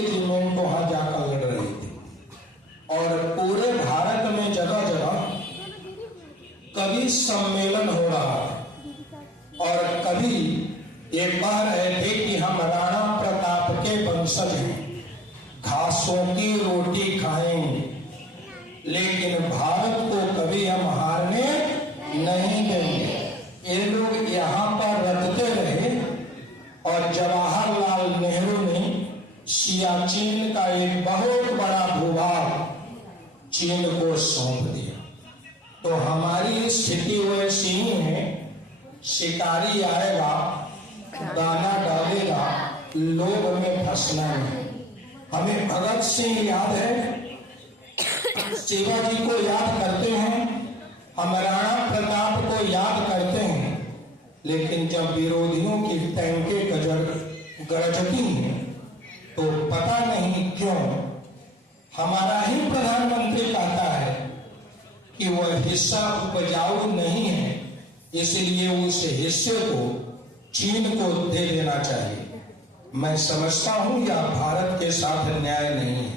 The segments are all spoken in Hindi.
रेजिमेंट वहां जाकर लड़ रही थी और पूरे भारत में जगह जगह कवि सम्मेलन हो रहा है और कवि ये कह रहे थे कि हम राणा प्रताप के वंशज हैं, घासों की रोटी खाएंगे, लेकिन भारत को कभी हम हारने नहीं देंगे। ये लोग यहाँ पर रटते रहे और जवाहरलाल नेहरू ने सियाचिन का एक बहुत बड़ा भूभाग चीन को सौंप दिया। तो हमारी स्थिति वैसी ही है, शिकारी आएगा, दाना डालेगा, लोग में फंसना नहीं। हमें भगत सिंह याद है, शिवाजी को याद करते हैं, हम राणा प्रताप को याद करते हैं, लेकिन जब विरोधियों की टैंकें गरजती हैं तो पता नहीं क्यों हमारा ही प्रधानमंत्री कहता है कि वह हिस्सा उपजाऊ नहीं है, इसलिए उस हिस्से को चीन को दे देना चाहिए। मैं समझता हूं यह भारत के साथ न्याय नहीं है।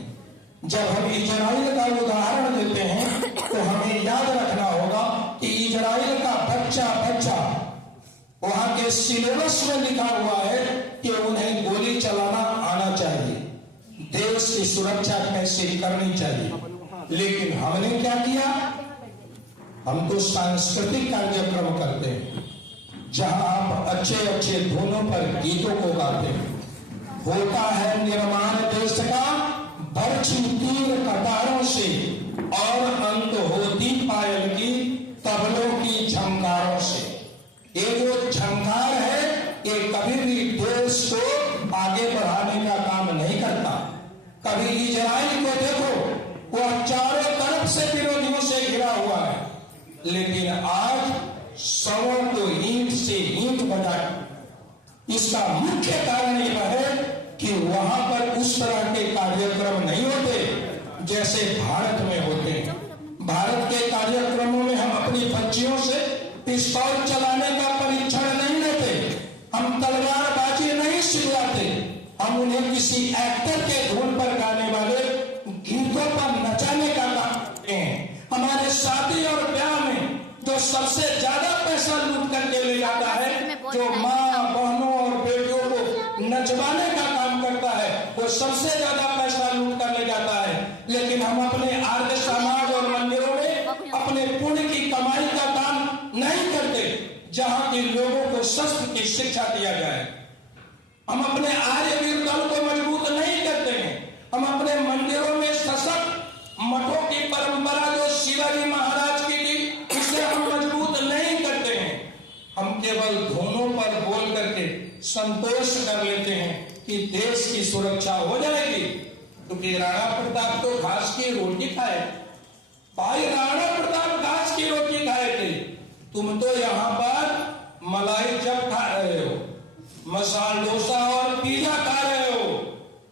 जब हम इजराइल का उदाहरण देते हैं तो हमें याद रखना होगा कि इजराइल का बच्चा वहां के सिलेबस में लिखा हुआ है कि उन्हें गोली चलाना आना चाहिए, देश की सुरक्षा कैसे करनी चाहिए। लेकिन हमने क्या किया, हम तो सांस्कृतिक कार्यक्रम करते हैं जहां आप अच्छे अच्छे धुनों पर गीतों को गाते हैं। होता है निर्माण देश का बरछी तीर कटारों से और अंत होती पायल की तबलों की झंकारों से। ये जो झंकार है ये कभी भी देश को आगे बढ़ाने का काम नहीं करता। कभी इजराइल को देखो, वह चारों तरफ से विरोधियों से घिरा हुआ है, लेकिन आज सवों को ईंट से ईंट बजा। इसका मुख्य कारण यह है कि वहां पर उस तरह के कार्यक्रम नहीं होते जैसे भारत में होते हैं। भारत के कार्यक्रमों में हम अपनी बच्चियों से पिस्तौल चलाने का परीक्षण नहीं लेते, हम तलवारबाजी नहीं सिखलाते, हम उन्हें किसी एक्टर के धुन पर गाने वाले गीतों पर नचाने का काम करते हैं। हमारे शादी और ब्याह में जो सबसे ज्यादा पैसा लूट करके ले जाता है, जो माँ बहनों और बेटियों को नचवाने का काम करता है, वो सबसे ज्यादा पैसा लूट कर ले जाता है। लेकिन हम अपने आर्य समाज और मंदिरों में अपने पुण्य की कमाई का काम नहीं करते, जहां के लोगों को शस्त्र की शिक्षा दिया जाए। हम अपने आर्य वीर दल को मजबूत नहीं करते हैं, हम अपने मंदिरों में सशक्त मठों की परंपरा जो शिवाजी महाराज की थी उसे हम मजबूत नहीं करते हैं। हम केवल धुनों पर बोल करके संतोष कर लेते हैं कि देश की सुरक्षा हो जाएगी, क्योंकि राणा प्रताप तो घास की रोटी खाए। भाई राणा प्रताप घास की रोटी खाए थे, तुम तो यहाँ पर मलाई चप खा रहे हो, मसाला डोसा और पिज्जा खा रहे हो।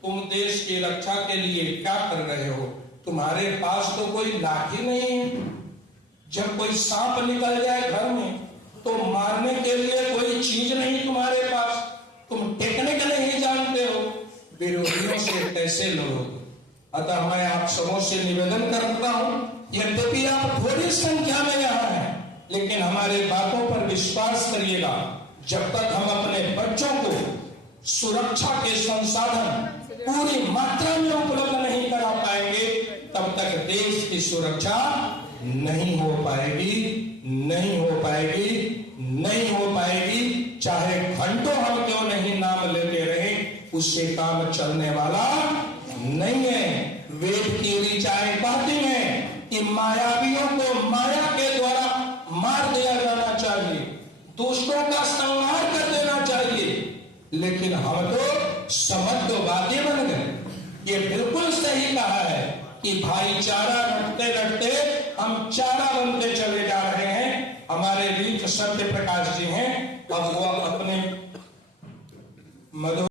तुम देश की रक्षा के लिए क्या कर रहे हो? तुम्हारे पास तो कोई लाठी नहीं है। जब कोई सांप निकल जाए घर में तो मारने के लिए कोई चीज नहीं तुम्हारे पास, तुम टेक्निक नहीं जानते हो, विरोधियों से कैसे लड़ोगे? अतः मैं आप सबों से निवेदन करता हूं, यद्यपि आप थोड़ी संख्या में यहाँ हैं, लेकिन हमारे बातों पर विश्वास करिएगा। जब तक हम अपने बच्चों को सुरक्षा के संसाधन पूरी मात्रा में उपलब्ध नहीं करा पाएंगे, तब तक देश की सुरक्षा नहीं हो पाएगी, नहीं हो पाएगी, नहीं हो पाएगी। चाहे घंटों हम क्यों नहीं नाम लेते रहे, उससे काम चलने वाला नहीं है। वेद की ऋचाएं कहती हैं कि मायावियों को माया के द्वारा मार दिया जाना चाहिए, दुष्टों का संहार कर देना चाहिए, लेकिन हम तो समझवादी बन गए। ये बिल्कुल सही कहा है कि भाईचारा रखते रखते हम चारा बनते चले जा रहे हैं। हमारे वीर सत्य प्रकाश जी हैं, अब वो अपने मधु